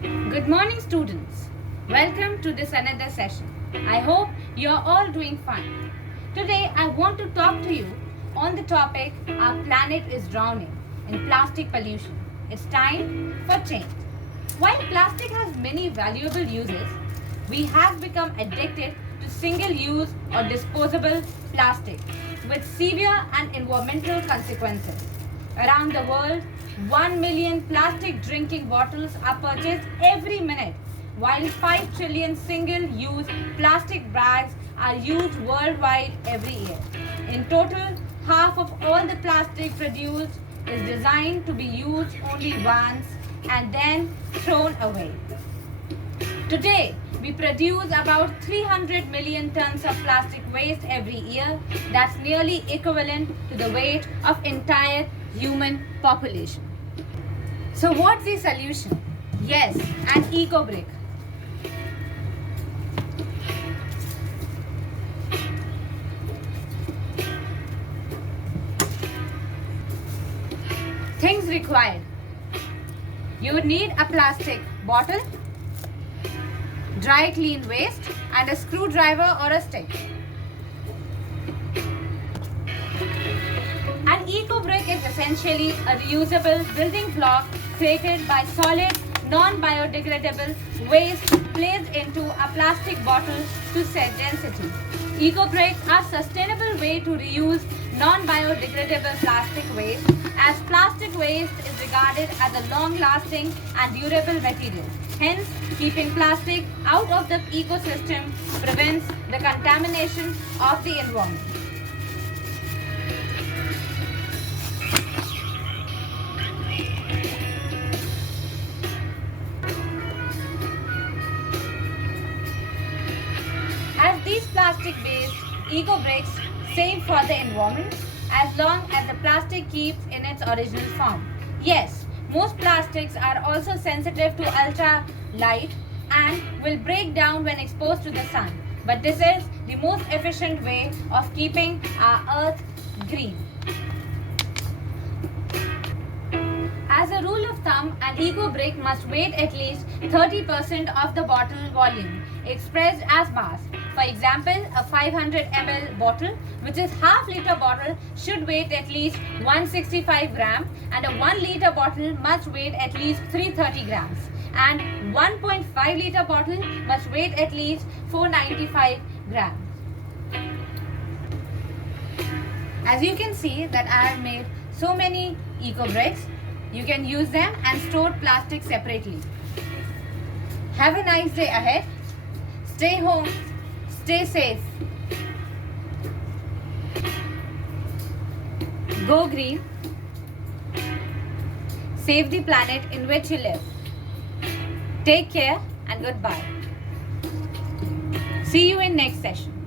Good morning, students. Welcome to this another session. I hope you're all doing fine. Today, I want to talk to you on the topic our planet is drowning in plastic pollution. It's time for change. While plastic has many valuable uses, we have become addicted to single-use or disposable plastic with severe and environmental consequences. Around the world, 1 million plastic drinking bottles are purchased every minute, while 5 trillion single-use plastic bags are used worldwide every year. In total, half of all the plastic produced is designed to be used only once and then thrown away. Today, we produce about 300 million tons of plastic waste every year. That's nearly equivalent to the weight of entire human population. So what's the solution? Yes, an eco-brick. Things required. You would need a plastic bottle, dry clean waste, and a screwdriver or a stick. An eco-brick is essentially a reusable building block created by solid, non-biodegradable waste placed into a plastic bottle to set density. Eco-bricks are a sustainable way to reuse non-biodegradable plastic waste, as plastic waste is regarded as a long-lasting and durable material. Hence, keeping plastic out of the ecosystem prevents the contamination of the environment. As these plastic-based eco-bricks save for the environment as long as the plastic keeps in its original form. Yes, most plastics are also sensitive to ultraviolet and will break down when exposed to the sun. But this is the most efficient way of keeping our earth green. As a rule of thumb, an eco-brick must weigh at least 30% of the bottle volume, expressed as mass. For example, a 500 ml bottle, which is half-liter bottle, should weigh at least 165 grams, and a 1 liter bottle must weigh at least 330 grams, and 1.5 liter bottle must weigh at least 495 grams. As you can see that I have made so many eco-bricks. You can use them and store plastic separately. Have a nice day ahead. Stay home. Stay safe. Go green. Save the planet in which you live. Take care and goodbye. See you in next session.